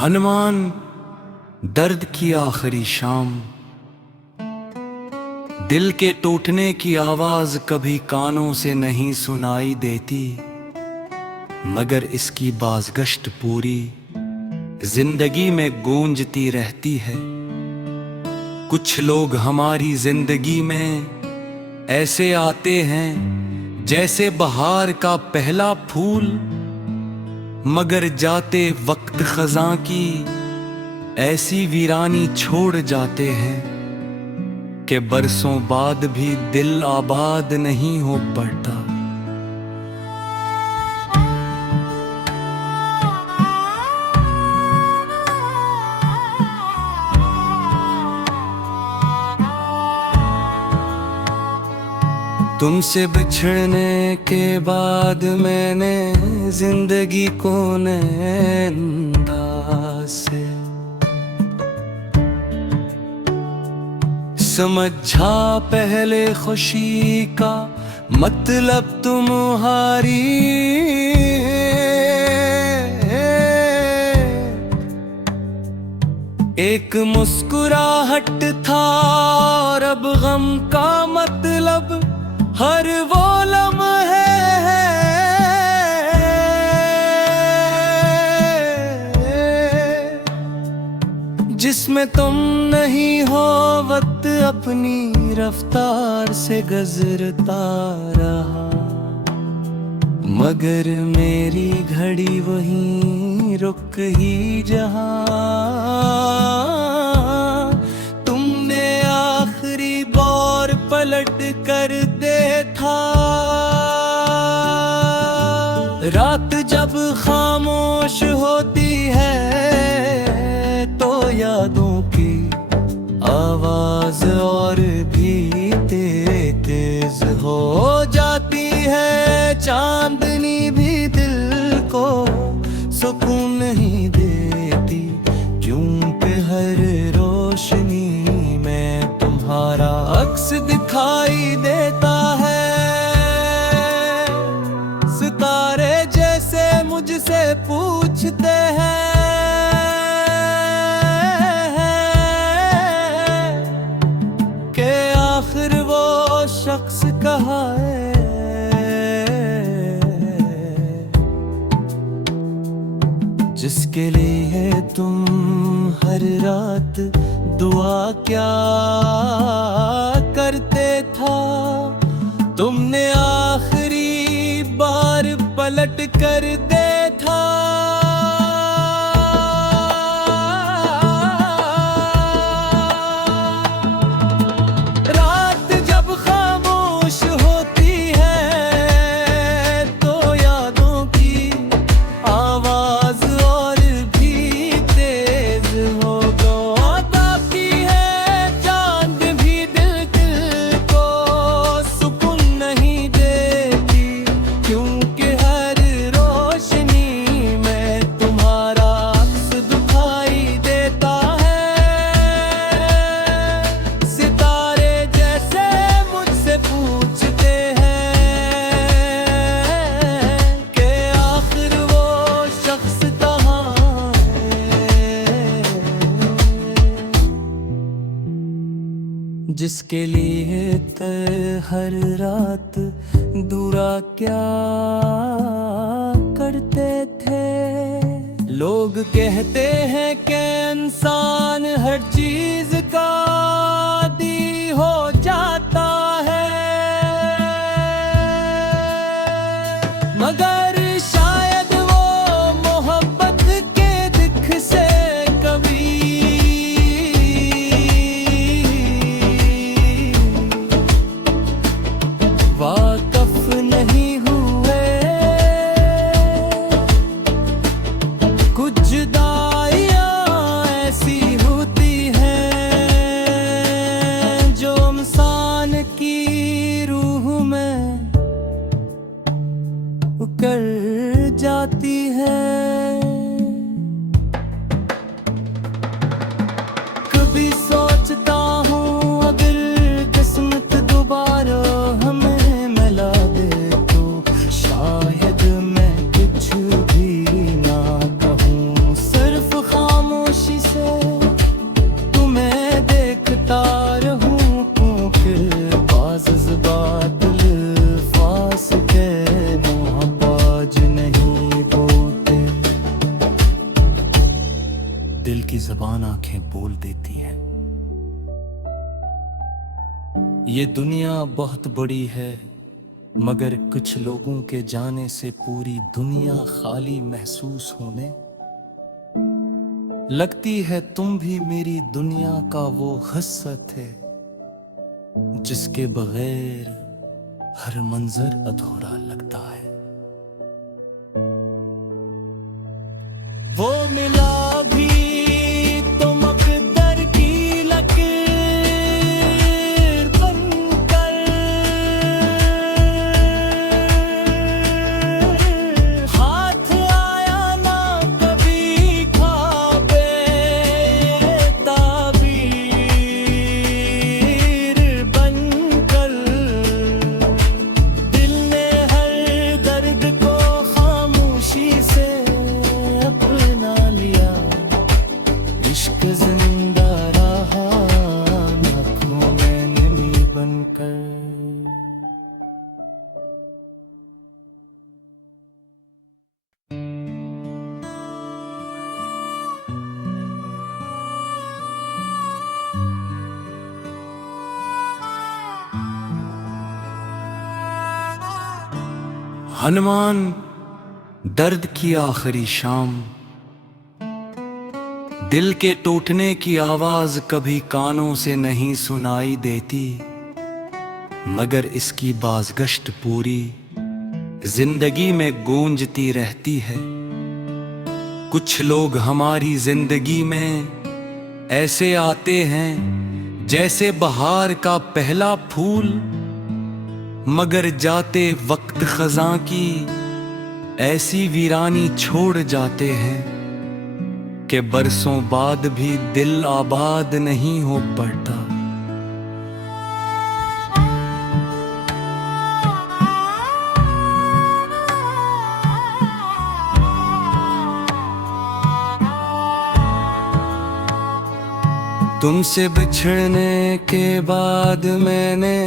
हनुमान दर्द की आखिरी शाम। दिल के टूटने की आवाज कभी कानों से नहीं सुनाई देती, मगर इसकी बाज़गश्त पूरी जिंदगी में गूंजती रहती है। कुछ लोग हमारी जिंदगी में ऐसे आते हैं जैसे बहार का पहला फूल, मगर जाते वक्त खज़ां की ऐसी वीरानी छोड़ जाते हैं कि बरसों बाद भी दिल आबाद नहीं हो पड़ता। तुमसे बिछड़ने के बाद मैंने जिंदगी को नए अंदाज से समझा। पहले खुशी का मतलब तुम्हारी एक मुस्कुराहट था, और अब गम का मतलब हर वो लम्हे है जिसमें तुम नहीं हो। वक्त अपनी रफ्तार से गुजरता रहा, मगर मेरी घड़ी वहीं रुक ही जहां तुमने आखिरी बार पलट कर देखा। रात जब खामोश होती है तो यादों की आवाज और भी तेज हो जाती है। चांदनी भी दिल को सुकून नहीं देती, क्योंकि हर रोशनी में तुम्हारा अक्स दिखाई देता है। सितारे जैसे मुझसे पूछते हैं कि आखिर वो शख्स कहाँ है जिसके लिए तुम हर रात दुआ क्या करते था। तुमने आखिरी बार पलट कर देखा। रात जब खामोश होती है तो यादों की आवाज और भी तेज हो जाती है। चांद भी दिल को सुकून नहीं देती, क्योंकि हर रोशनी में तुम्हारा अक्स दिखाई देता है। सितारे जैसे मुझसे पूछते हैं कि आखिर वो शख्स कहाँ है जिसके लिए हर रात दुआ क्या करते थे। लोग कहते हैं कि इंसान हर चीज का आदी हो जाता है, मगर शायद वो मोहब्बत के दिख से कभी वाकफ नहीं हुए। कुछ जुदाइयां ऐसी होती हैं बातें बोल देती हैं। ये दुनिया बहुत बड़ी है, मगर कुछ लोगों के जाने से पूरी दुनिया खाली महसूस होने लगती है। तुम भी मेरी दुनिया का वो हिस्सा थे, जिसके बगैर हर मंजर अधूरा लगता है। वो मिला भी तो मकदर की लकीर बनकर, हाथ आया ना कभी ख्वाबे ताबीर बनकर। दिल ने हर दर्द को खामोशी से अपना लिया, इश्क जिंदा रहा आँखों में नमी बनकर। हनुमान दर्द की आखिरी शाम, दिल के टूटने की आवाज कभी कानों से नहीं सुनाई देती, मगर इसकी बाज़गश्त पूरी जिंदगी में गूंजती रहती है। कुछ लोग हमारी जिंदगी में ऐसे आते हैं जैसे बहार का पहला फूल, मगर जाते वक्त खज़ां की ऐसी वीरानी छोड़ जाते हैं कि बरसों बाद भी दिल आबाद नहीं हो पड़ता। तुमसे बिछड़ने के बाद मैंने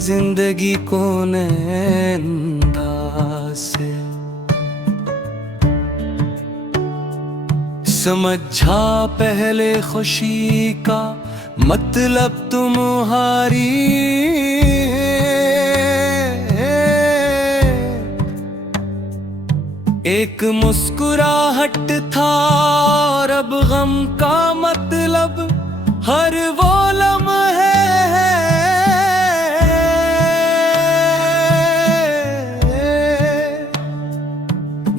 जिंदगी को नैनंदाज से समझा। पहले खुशी का मतलब तुम्हारी एक मुस्कुराहट था, और अब गम का मतलब हर वो लम्हे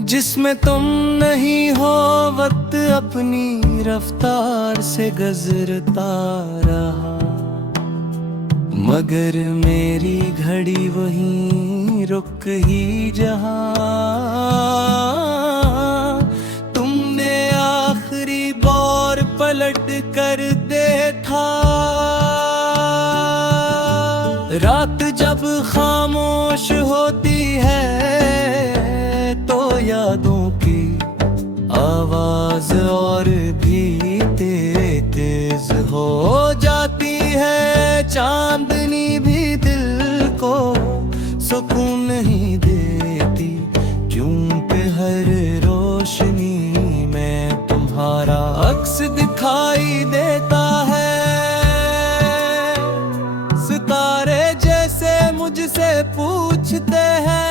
जिसमें तुम नहीं हो। वक्त अपनी रफ्तार से गुजरता रहा, मगर मेरी घड़ी वहीं रुक ही जहां तुमने आखिरी बार पलट कर देखा। रात जब खामोश होती है तो यादों की आवाज और भी तेज हो जाती है। चांदनी भी दिल को सुकून नहीं देती, क्योंकि हर रोशनी में तुम्हारा अक्स दिखाई देता है। सितारे जैसे मुझसे पूछते हैं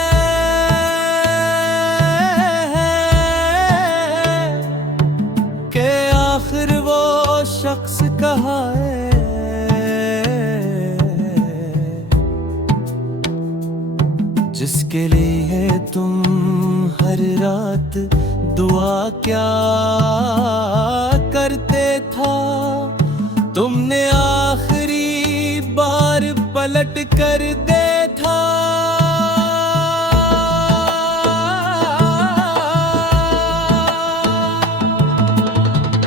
कि आखिर वो शख्स कहाँ है, जिसके लिए तुम हर रात दुआ क्या करते था। तुमने आखिरी बार पलट कर देखा।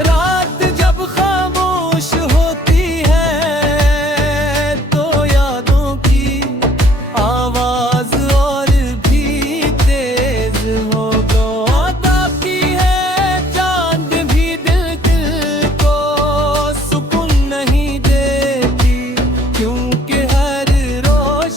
रात जब खामोश होती है तो यादों की आवाज और भी तेज हो जाती है। चांद भी दिल को सुकून नहीं देती, क्योंकि हर रोज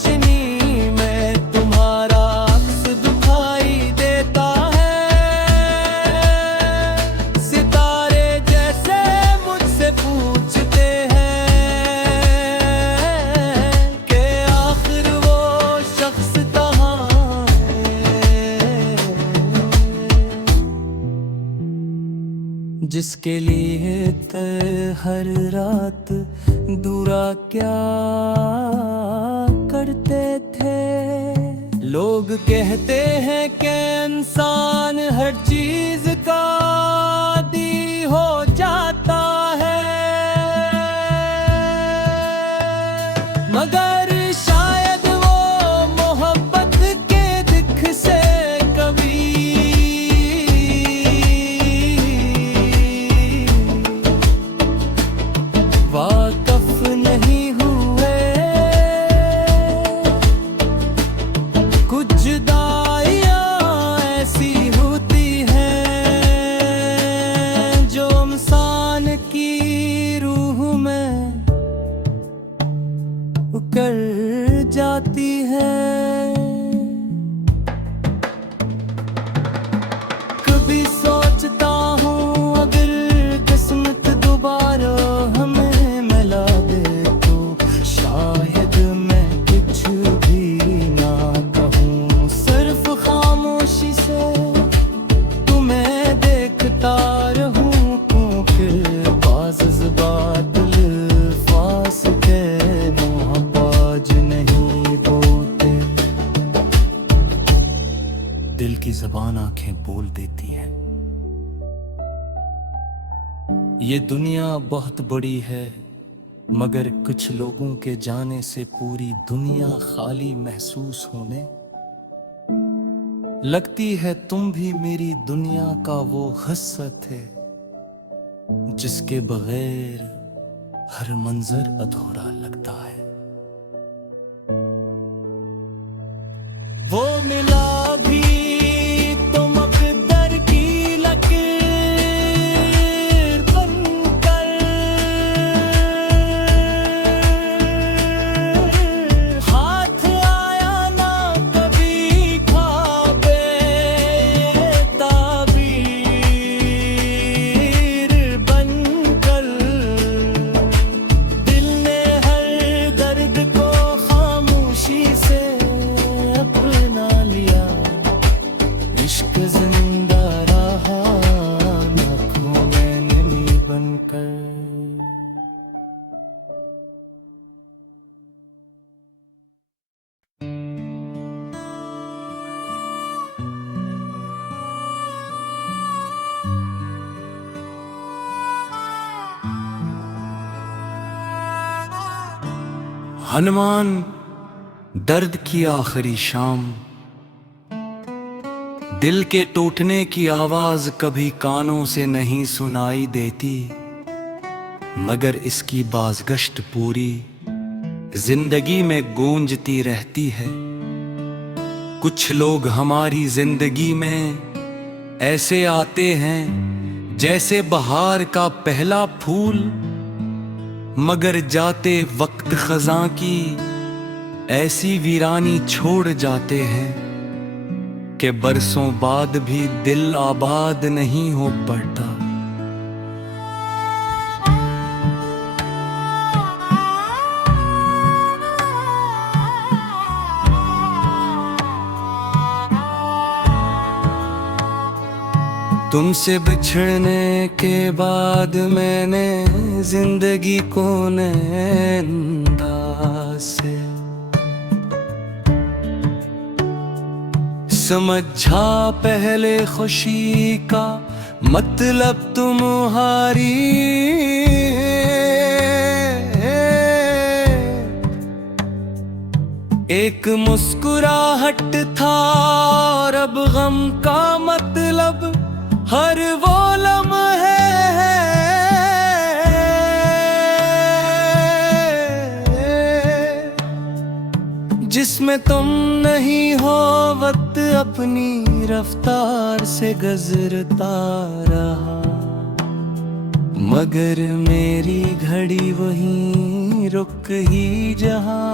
जिसके लिए तय हर रात दूरा क्या करते थे। लोग कहते हैं कि इंसान हर चीज का आदी हो जाता है, मगर शायद वो मोहब्बत के दिख से कभी वाकफ नहीं हुए। कुछ जुदाइयां ऐसी होती हैं जो इंसान की रूह में उकर जाती है। कभी सोचता हूँ अगर किस्मत दोबारा हमें मिला दे तो शायद मैं कुछ भी ना कहूँ, सिर्फ खामोशी से तुम्हें देखता रहूं, क्योंकि बाज़ ज़बात अल्फाज़ के मोहताज नहीं बोलते। दिल की ज़बान आंखें बोल देती हैं। ये दुनिया बहुत बड़ी है, मगर कुछ लोगों के जाने से पूरी दुनिया खाली महसूस होने लगती है। तुम भी मेरी दुनिया का वो हिस्सा थे जिसके बगैर हर मंजर अधूरा लगता है। वो मिला भी तो मकदर की लकीर बनकर, हाथ आया ना कभी ख्वाबे ताबीर बनकर। दिल ने हर दर्द को खामोशी से अपना लिया, इश्क जिंदा रहा आँखों में नमी बनकर। हनुमान दर्द की आखिरी शाम, दिल के टूटने की आवाज कभी कानों से नहीं सुनाई देती, मगर इसकी बाज़गश्त पूरी जिंदगी में गूंजती रहती है। कुछ लोग हमारी जिंदगी में ऐसे आते हैं जैसे बहार का पहला फूल, मगर जाते वक्त खज़ां की ऐसी वीरानी छोड़ जाते हैं कि बरसों बाद भी दिल आबाद नहीं हो पड़ता। तुमसे बिछड़ने के बाद मैंने जिंदगी को नए अंदाज से समझा। पहले खुशी का मतलब तुम्हारी एक मुस्कुराहट था, और अब गम का मतलब हर वो लम्हे जिसमें तुम नहीं हो। वक्त अपनी रफ्तार से गुजरता रहा, मगर मेरी घड़ी वहीं रुक ही जहां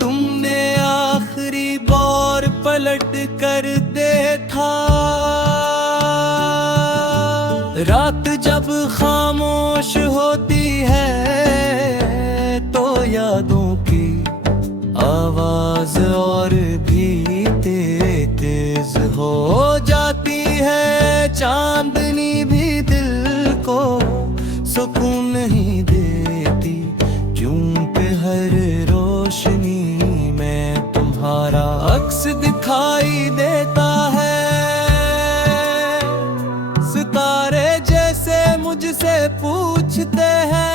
तुमने आखिरी बार पलट कर देखा। रात जब खामोश होती है तो यादों की आवाज और भी तेज हो जाती है चांदनी भी दिल को सुकून नहीं देती, क्योंकि हर रोशनी में तुम्हारा अक्स दिखाई देता है। सितारे जैसे मुझसे पूछते हैं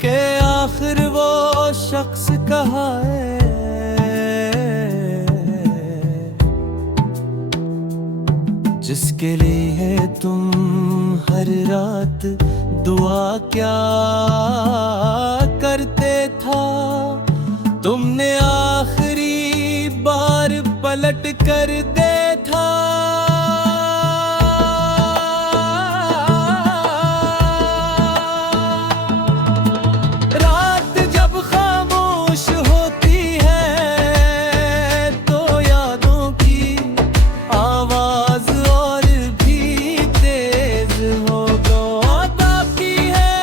कि आखिर वो शख्स कहाँ है, जिसके लिए तुम हर रात दुआ क्या करते था। तुमने आखिरी बार पलट कर देखा, रात जब खामोश होती है तो यादों की आवाज और भी तेज हो बाकी है।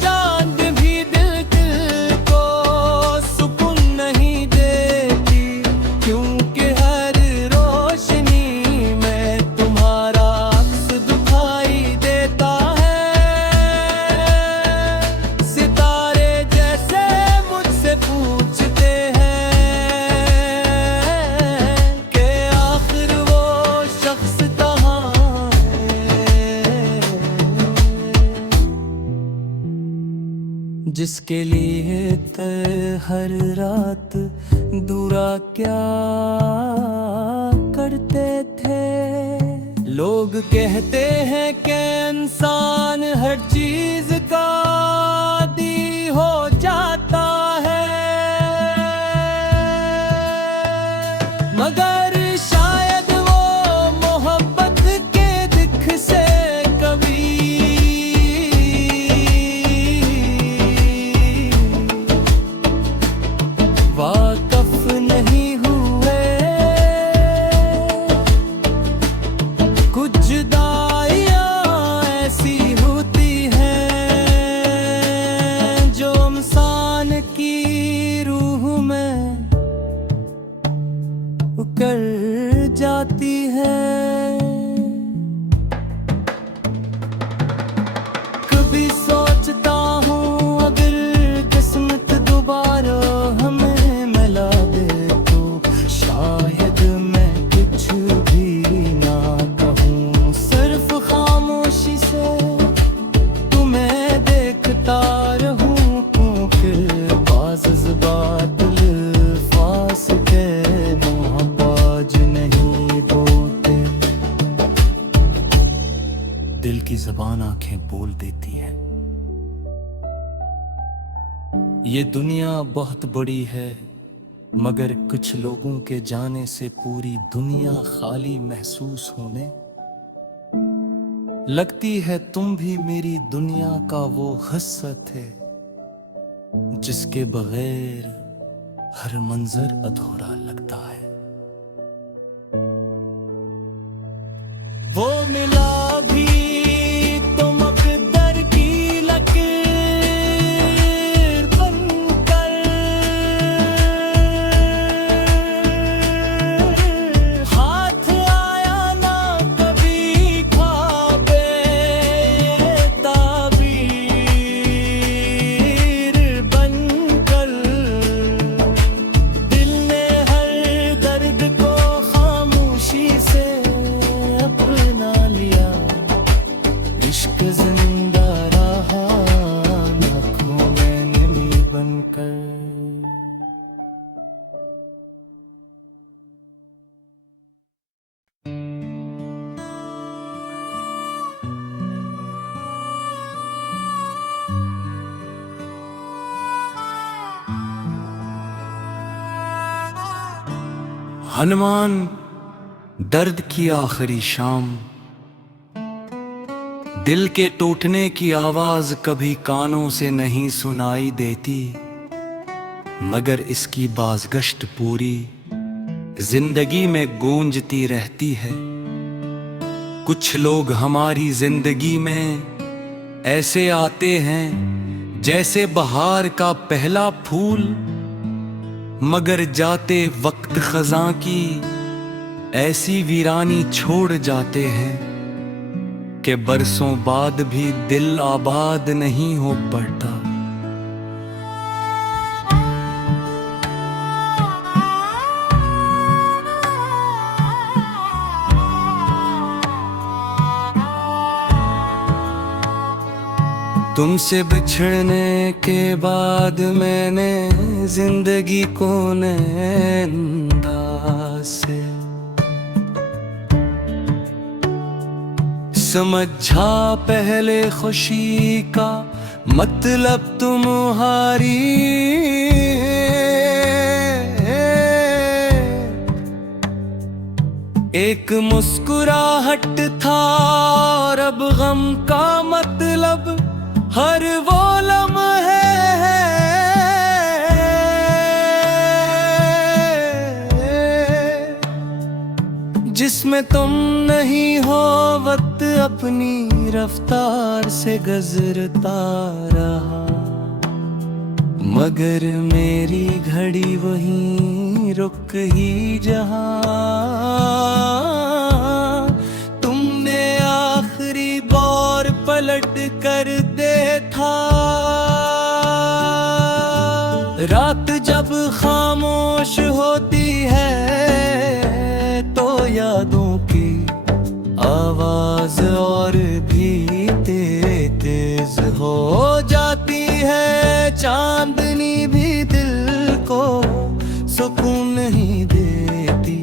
चांद भी दिल को सुकून नहीं देती, क्योंकि हर रोशनी में तुम्हारा अक्स दिखाई देता है। सितारे जैसे मुझसे पूछते हैं कि आखिर वो शख्स कहाँ है, जिसके लिए हर रात दूरा क्या करते थे। लोग कहते हैं कि इंसान हर चीज का आदी हो जाता है, मगर शायद वो मोहब्बत के दिख से कभी वाकफ नहीं हुए। कुछ जुदाइयां ऐसी होती हैं जो इंसान की रूह में उकर जाती है। कभी सोचता हूँ अगर किस्मत दोबारा हमें मिला दे तो शायद मैं कुछ भी ना कहूँ, सिर्फ खामोशी से तुम्हें देखता रहूँ, क्योंकि बाज़ ज़बात अल्फाज़ के मोहब्बाज नहीं बोलते। दिल की ज़बान आंखें बोल देती है। ये दुनिया बहुत बड़ी है, मगर कुछ लोगों के जाने से पूरी दुनिया खाली महसूस होने लगती है। तुम भी मेरी दुनिया का वो हिस्सा थे, जिसके बगैर हर मंजर अधूरा लगता है। वो मिला भी तो मकदर की लकीर बनकर, हाथ आया ना कभी ख्वाबे ताबीर बनकर। दिल ने हर दर्द को खामोशी से अपना लिया, इश्क जिंदा रहा आँखों में नमी बनकर। हनुमान दर्द की आखिरी शाम, दिल के टूटने की आवाज कभी कानों से नहीं सुनाई देती, मगर इसकी बाज़गश्त पूरी जिंदगी में गूंजती रहती है। कुछ लोग हमारी जिंदगी में ऐसे आते हैं जैसे बहार का पहला फूल, मगर जाते वक्त खज़ां की ऐसी वीरानी छोड़ जाते हैं कि बरसों बाद भी दिल आबाद नहीं हो पड़ता। तुमसे बिछड़ने के बाद मैंने जिंदगी को नए अंदाज से समझा। पहले खुशी का मतलब तुम्हारी एक मुस्कुराहट था, और अब गम का मतलब हर वो लम्हे जिसमें तुम नहीं हो। वक्त अपनी रफ्तार से गुजरता रहा, मगर मेरी घड़ी वहीं रुक ही जहां तुमने आखिरी बार पलट कर देखा। रात जब खामोश होती है तो यादों की आवाज और भी तेज हो जाती है। चांदनी भी दिल को सुकून नहीं देती,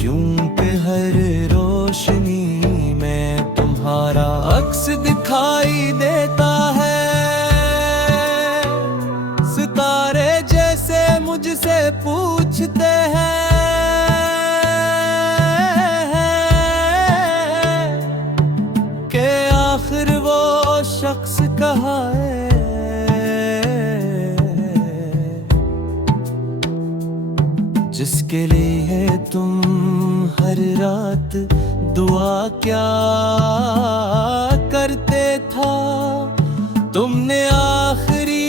क्योंकि हर रोशनी में तुम्हारा अक्स दिखाई देता है। सितारे जैसे मुझसे पूछते हैं कि आखिर वो शख्स कहाँ है, जिसके लिए तुम हर रात दुआ क्या करते था। तुमने आखिरी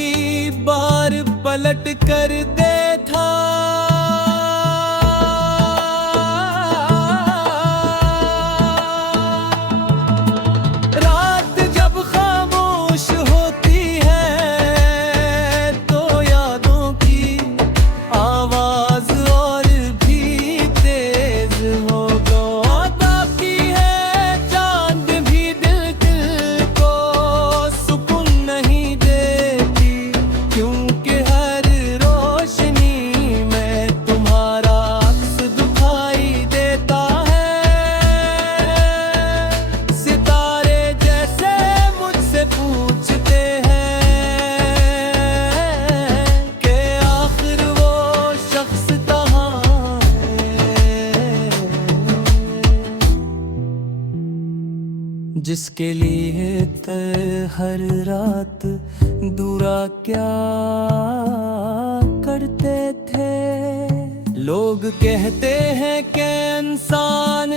बार पलट कर देखा। रात जब खामोश होती है तो यादों की आवाज और भी तेज हो जाती है। चांद भी दिल को सुकून नहीं देती, क्योंकि हर रोशनी में तुम्हारा अक्स दिखाई देता है। सितारे जैसे मुझसे पूछते हैं कि आखिर वो शख्स कहाँ है, जिसके लिए हर रात दुआ क्या करते थे। लोग कहते हैं कि इंसान